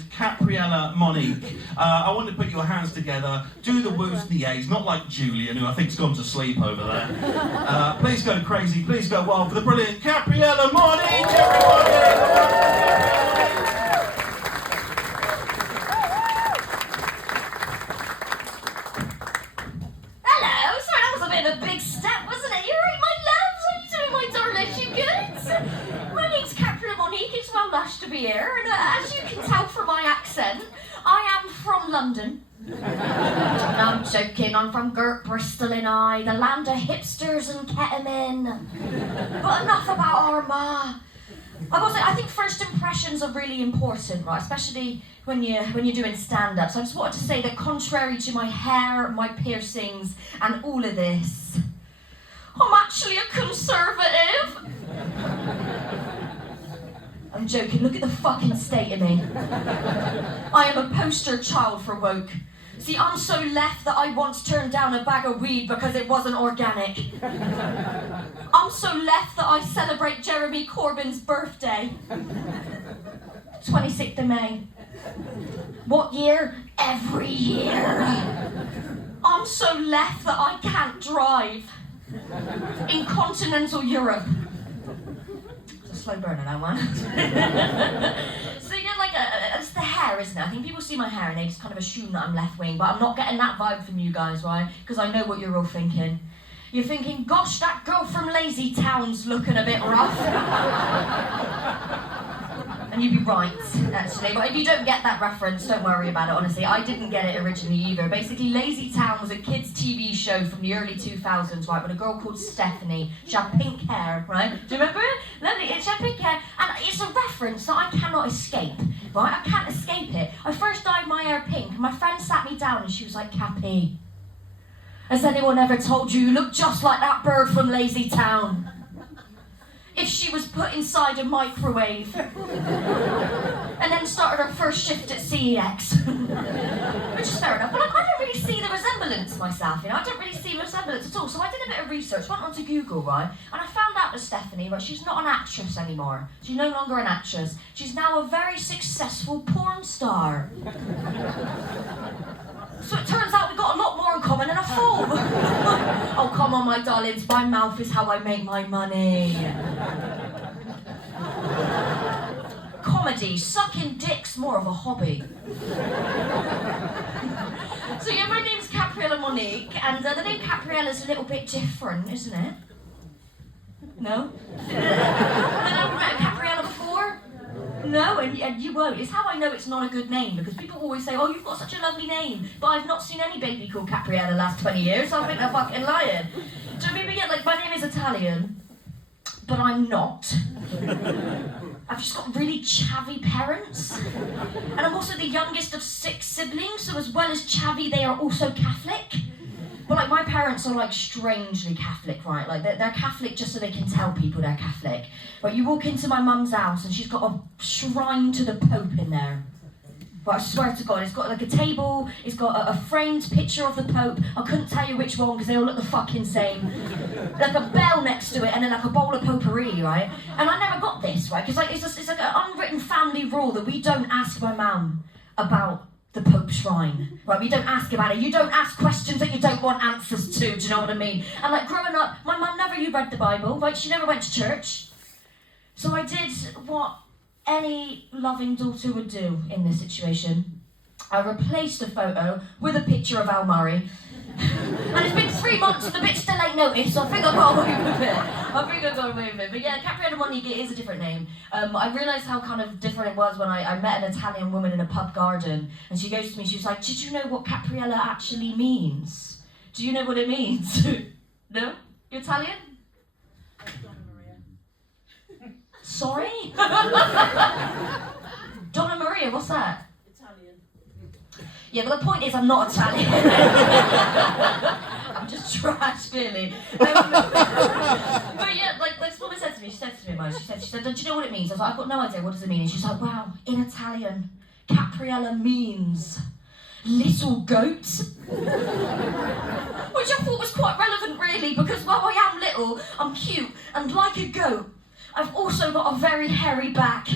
brilliant Capriella Monique. I want to put your hands together, do the woos and the yeas, not like Julian, who I think's gone to sleep over there. Please go crazy, please go wild for the brilliant Capriella Monique, everybody! Here, and as you can tell from my accent, I am from London. No, I'm joking, I'm from Gert, Bristol and the land of hipsters and ketamine. But enough about Armagh. I think first impressions are really important, right? Especially when you're doing stand-up. So I just wanted to say that contrary to my hair, my piercings, and all of this, I'm actually a conservative. I'm joking, look at the fucking state of me. I am a poster child for woke. See, I'm so left that I once turned down a bag of weed because it wasn't organic. I'm so left that I celebrate Jeremy Corbyn's birthday. 26th of May. What year? Every year. I'm so left that I can't drive. In continental Europe. Slow burner that one. So it's the hair, isn't it? I think people see my hair and they just kind of assume that I'm left wing, but I'm not getting that vibe from you guys, right? Because I know what you're all thinking. You're thinking, gosh, that girl from Lazy Town's looking a bit rough. And you'd be right, actually. But if you don't get that reference, don't worry about it, honestly. I didn't get it originally either. Basically, Lazy Town was a kids' TV show from the early 2000s, right, with a girl called Stephanie. She had pink hair, right? Do you remember it? Lovely, she had pink hair. And it's a reference that I cannot escape, right? I can't escape it. I first dyed my hair pink, and my friend sat me down and she was like, Cappy, has anyone ever told you look just like that bird from Lazy Town? If she was put inside a microwave and then started her first shift at CEX. Which is fair enough, but I don't really see the resemblance myself, I don't really see the resemblance at all. So I did a bit of research, went onto Google, right, and I found out that Stephanie, right, she's not an actress anymore. She's no longer an actress. She's now a very successful porn star. So it turns out we've got a lot more in common than I thought. Oh, come on, my darlings, my mouth is how I make my money. Comedy, sucking dick's more of a hobby. So yeah, my name's Capriella Monique, and the name Capriella's a little bit different, isn't it? No? Have you met Capriella before? No, and you won't. It's how I know it's not a good name, because people always say, oh, you've got such a lovely name, but I've not seen any baby called Capriella the last 20 years, so I think they're fucking lying. Do you mean, yeah, my name is Italian, but I'm not. I've just got really chavvy parents, and I'm also the youngest of 6 siblings, so as well as chavvy, they are also Catholic. But my parents are strangely Catholic, right? They're Catholic just so they can tell people they're Catholic. But you walk into my mum's house and she's got a shrine to the Pope in there. But I swear to God, it's got a table, it's got a framed picture of the Pope. I couldn't tell you which one because they all look the fucking same. Like a bell next to it and then a bowl of potpourri, right? And I never got this, right? Because it's like an unwritten family rule that we don't ask my mum about the Pope's shrine, right? We don't ask about it. You don't ask questions that you don't want answers to, do you know what I mean? And growing up, my mum never read the Bible, right? She never went to church. So I did what any loving daughter would do in this situation. I replaced the photo with a picture of Al Murray. And it's been 3 months and the bitch still ain't noticed, so I think I got away with it. But yeah, Capriella Monique is a different name. I realised how kind of different it was when I met an Italian woman in a pub garden, and she goes to me, she was like, did you know what Capriella actually means? Do you know what it means? No? You're Italian? Sorry? Donna Maria, what's that? Yeah, but the point is I'm not Italian. I'm just trash, clearly. But yeah, this woman said to me, she said, do you know what it means? I was like, I've got no idea, what does it mean? And she's like, wow, in Italian, Capriella means little goat. Which I thought was quite relevant, really, because while I am little, I'm cute, and like a goat, I've also got a very hairy back.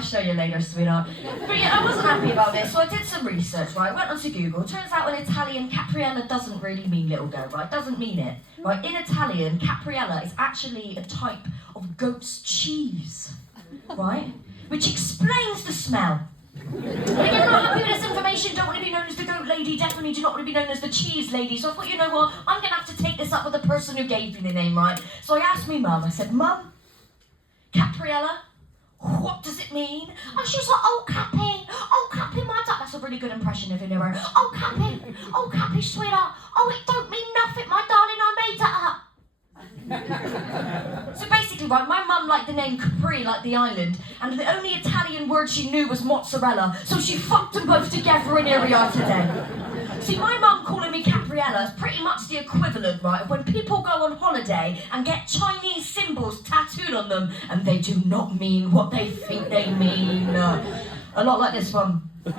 I'll show you later, sweetheart. But yeah, I wasn't happy about this, so I did some research, right? Went onto Google. Turns out in Italian, Capriella doesn't really mean little girl, right? Doesn't mean it. Right? In Italian, Capriella is actually a type of goat's cheese, right? Which explains the smell. And again, I'm not happy with this information, don't want to be known as the goat lady, definitely do not want to be known as the cheese lady, so I thought, you know what, I'm going to have to take this up with the person who gave me the name, right? So I asked my mum, I said, Mum, Capriella, what does it mean? And she was like, oh Cappy, my dad, that's a really good impression if you know her. Oh Cappy, sweetheart, oh it don't mean nothing, my darling, I made that up. So basically, right, my mum liked the name Capri, like the island, and the only Italian word she knew was mozzarella, so she fucked them both together and here we are today. See, my mum calling me Capriella is pretty much the equivalent, right, of when people go on holiday and get Chinese symbols tattooed on them, and they do not mean what they think they mean. A lot like this one. But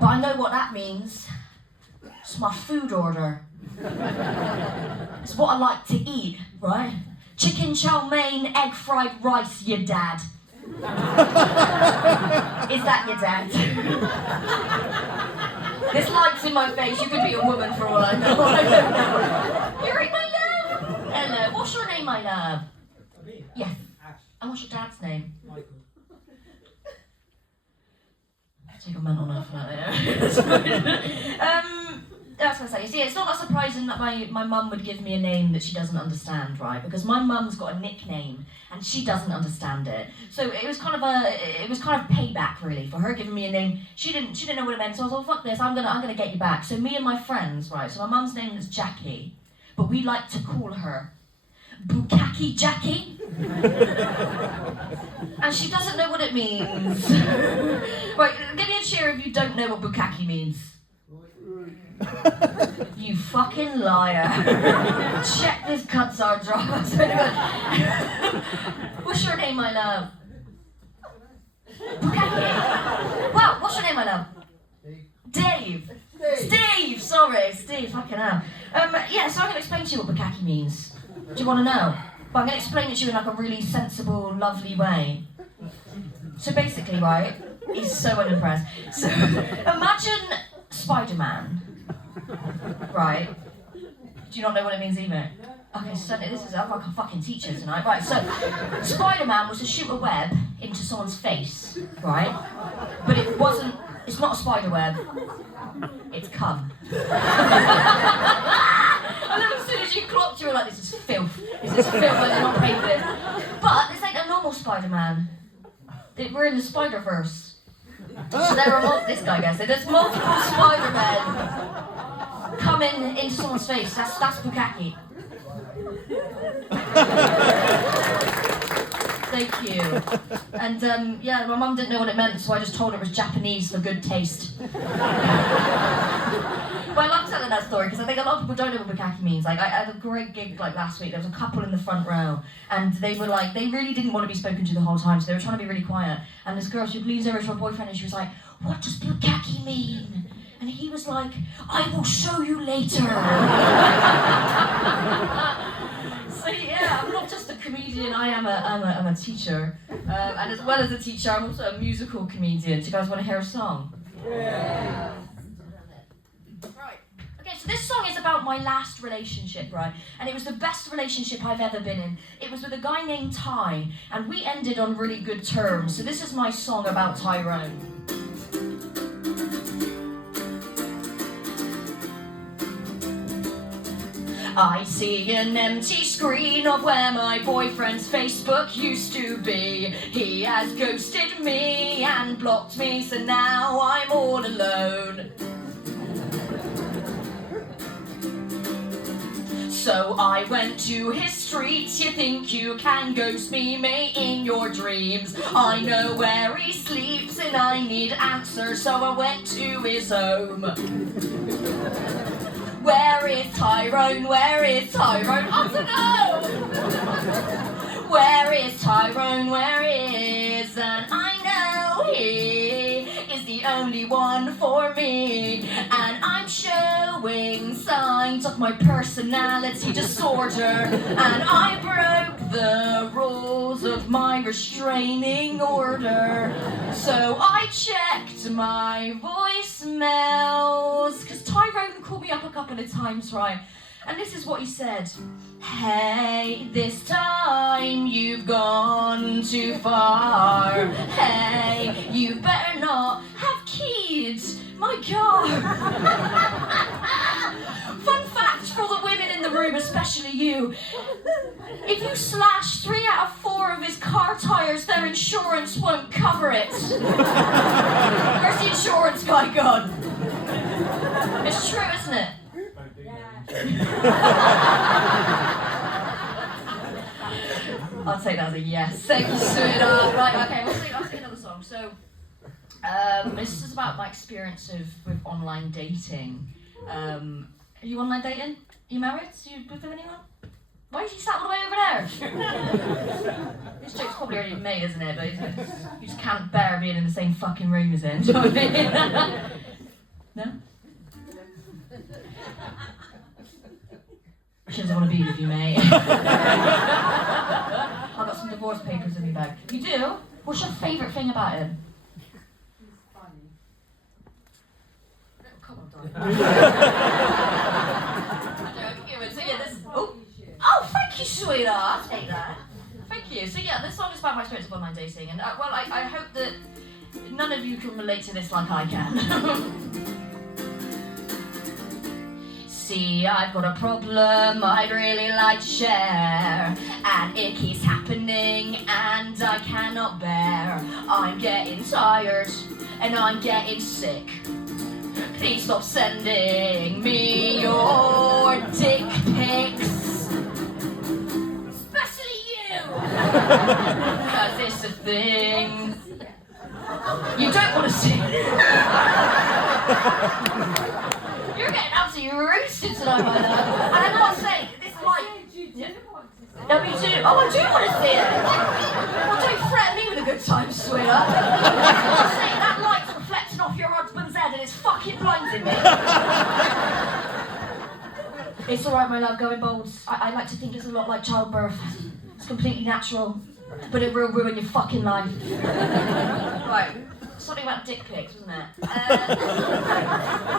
I know what that means. It's my food order. It's what I like to eat, right? Chicken chow mein, egg fried rice, your dad. Is that your dad? This light's in my face, you could be a woman for all I know. I don't know. You're right, my love. Hello, what's your name, my love? Yes. And what's your dad's name? Michael. Take a mental note for that. That's what I say. See, it's not that surprising that my mum would give me a name that she doesn't understand, right? Because my mum's got a nickname and she doesn't understand it. So it was kind of payback really for her giving me a name. She didn't know what it meant. So I was like, fuck this, I'm gonna get you back. So me and my friends, right? So my mum's name is Jackie, but we like to call her Bukkake Jackie. And she doesn't know what it means. Right, give me a cheer if you don't know what bukkake means. You fucking liar. Check this cutsar drama. What's your name, my love? Bukkake. Wow, what's your name, my love? Dave. Steve, sorry, Steve, fucking hell. Yeah, so I'm going to explain to you what bukkake means. Do you want to know? But I'm going to explain it to you in like a really sensible, lovely way. So basically, right, he's so unimpressed. So imagine Spider-Man, right? Do you not know what it means either? Okay, so this is, I'm like a fucking teacher tonight. Right, so Spider-Man was to shoot a web into someone's face, right? But it's not a spider web, it's cum. And then as soon as you clocked, you were like, this is filth. This is filth, I did not pay for this. But this ain't a normal Spider-Man. We're in the Spider-Verse. So there are this guy gets it. There's multiple Spider-Men coming into someone's face. That's bukkake. Thank you. And yeah, my mum didn't know what it meant, so I just told her it was Japanese for good taste. But I love telling that story because I think a lot of people don't know what bukkake means. Like I had a great gig like last week. There was a couple in the front row, and they were like, they really didn't want to be spoken to the whole time, so they were trying to be really quiet. And this girl, she leans over to her boyfriend, and she was like, "What does bukkake mean?" And he was like, "I will show you later." So yeah, I'm not just a comedian. I'm a teacher, and as well as a teacher, I'm also a musical comedian. Do you guys want to hear a song? Yeah. So this song is about my last relationship, right? And it was the best relationship I've ever been in. It was with a guy named Ty, and we ended on really good terms. So this is my song about Tyrone. I see an empty screen of where my boyfriend's Facebook used to be. He has ghosted me and blocked me, so now I'm all alone. So I went to his streets. You think you can ghost me, mate, in your dreams? I know where he sleeps and I need answers, so I went to his home. Where is Tyrone? Where is Tyrone? I don't know! Where is Tyrone? Where is? And I know he is the only one for me. And I'm showing signs of my personality disorder. And I broke the rules of my restraining order. So I checked my voicemails, because Tyrone called me up a couple of times, right? And this is what he said. Hey, this time you've gone too far. Hey, you better not have kids. My God. Fun fact for the women in the room, especially you. If you slash 3 out of 4 of his car tires, their insurance won't cover it. Where's the insurance guy gone? It's true, isn't it? I'll take that as a yes. Thank you, sweetheart. Right, okay, I'll sing another song. So, this is about my experience with online dating. Are you online dating? Are you married? Are you with anyone? Why is he sat all the way over there? This joke's probably already made, isn't it? But you just can't bear being in the same fucking room as him. Do you know what I mean? No? She doesn't want to be with you, mate. I've got some divorce papers in my bag. You do? What's your favourite thing about him? He's funny. Oh, come on, darling. So yeah, this. Oh, thank you, sweetheart. I'll take that. Thank you. So yeah, this song is about my experience of online dating, and well, I hope that none of you can relate to this like I can. See, I've got a problem I'd really like to share, and it keeps happening and I cannot bear. I'm getting tired and I'm getting sick. Please stop sending me your dick pics, especially you, because it's a thing you don't want to see. You're getting absolutely roasted tonight by that. And I know I'm saying, this is like... No, me too. Oh, I do want to see it. Well, don't threaten me with a good time, sweetheart. I'm saying that light's reflecting off your husband's head and it's fucking blinding me. It's alright, my love, going bold. I like to think it's a lot like childbirth. It's completely natural, but it will ruin your fucking life. Right. Something about dick pics, wasn't it?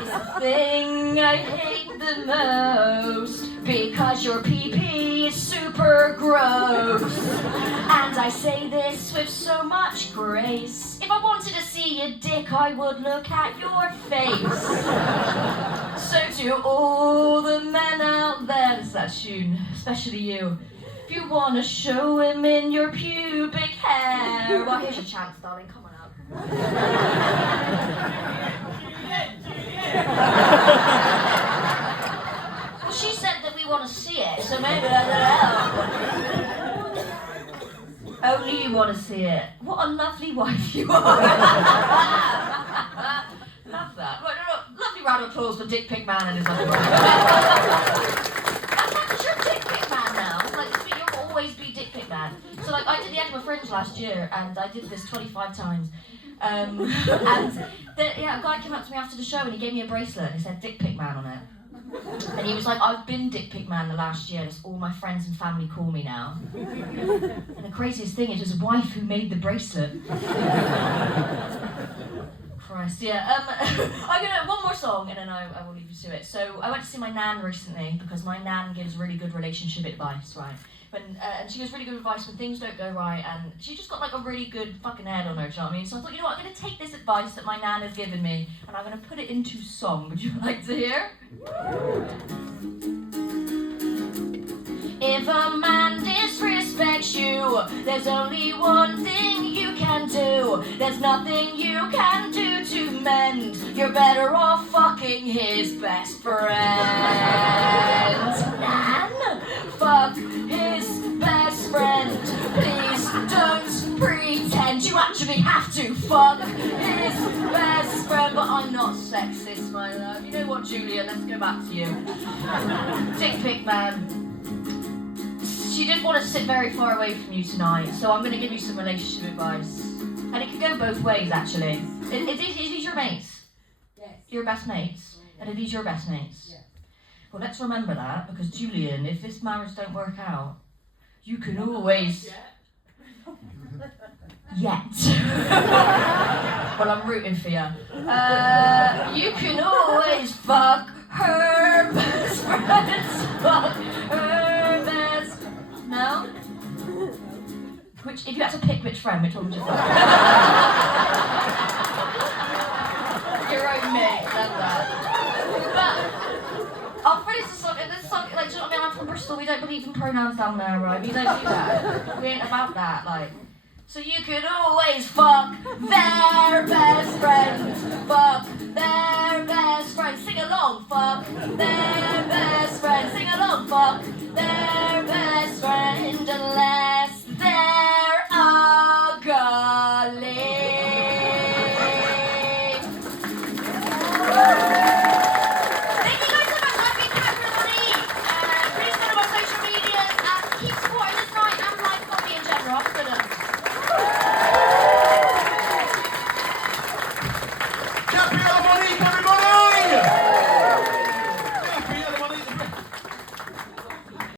It's the thing I hate the most, because your pee-pee is super gross. And I say this with so much grace. If I wanted to see your dick, I would look at your face. So to all the men out there, it's that tune, especially you. If you want to show him in your pubic hair, well, here's your chance, darling, come on up. Well, she said that we want to see it, so maybe I don't know. Only you want to see it. What a lovely wife you are. Love that. Right, no, lovely round of applause for Dick Pic Man and his lovely wife. Because you're Dick Pic Man now. Like, you'll always be Dick Pic Man. So, like, I did the Edinburgh Fringe last year, and I did this 25 times. And a guy came up to me after the show and he gave me a bracelet and it said Dick Pic Man on it. And he was like, I've been Dick Pic Man the last year, that's all my friends and family call me now. And the craziest thing is his wife who made the bracelet. Christ, yeah. I'm gonna one more song and then I will leave you to it. So I went to see my nan recently because my nan gives really good relationship advice, right? And she gives really good advice when things don't go right, and she just got like a really good fucking head on her, do you know what I mean? So I thought, you know what, I'm going to take this advice that my nan has given me, and I'm going to put it into song. Would you like to hear? If a man disrespects you, there's only one thing you can do. There's nothing you can do to mend. You're better off fucking his best friend. Nan, fuck his best friend. Please don't pretend you actually have to fuck his best friend. But I'm not sexist, my love. You know what, Julia? Let's go back to you. Dick Pic Man. She didn't want to sit very far away from you tonight, so I'm going to give you some relationship advice. And it can go both ways, actually. Is your mates? Your best mates? And are these your best mates? Yeah. Well, let's remember that, because Julian, if this marriage don't work out, you can always... Yet. Well, I'm rooting for you. You can always fuck her best friends. Fuck her best... No? Which, if you had to pick which friend, which one would you fuck? Your own mate, love that. But, I'll finish the song, like, do you know what I mean? I'm from Bristol, we don't believe in pronouns down there, right? We don't do that. We ain't about that, like. So you could always fuck their best friend. Fuck their best friend. Sing along, fuck their best friend. Sing along, fuck their best friend. And let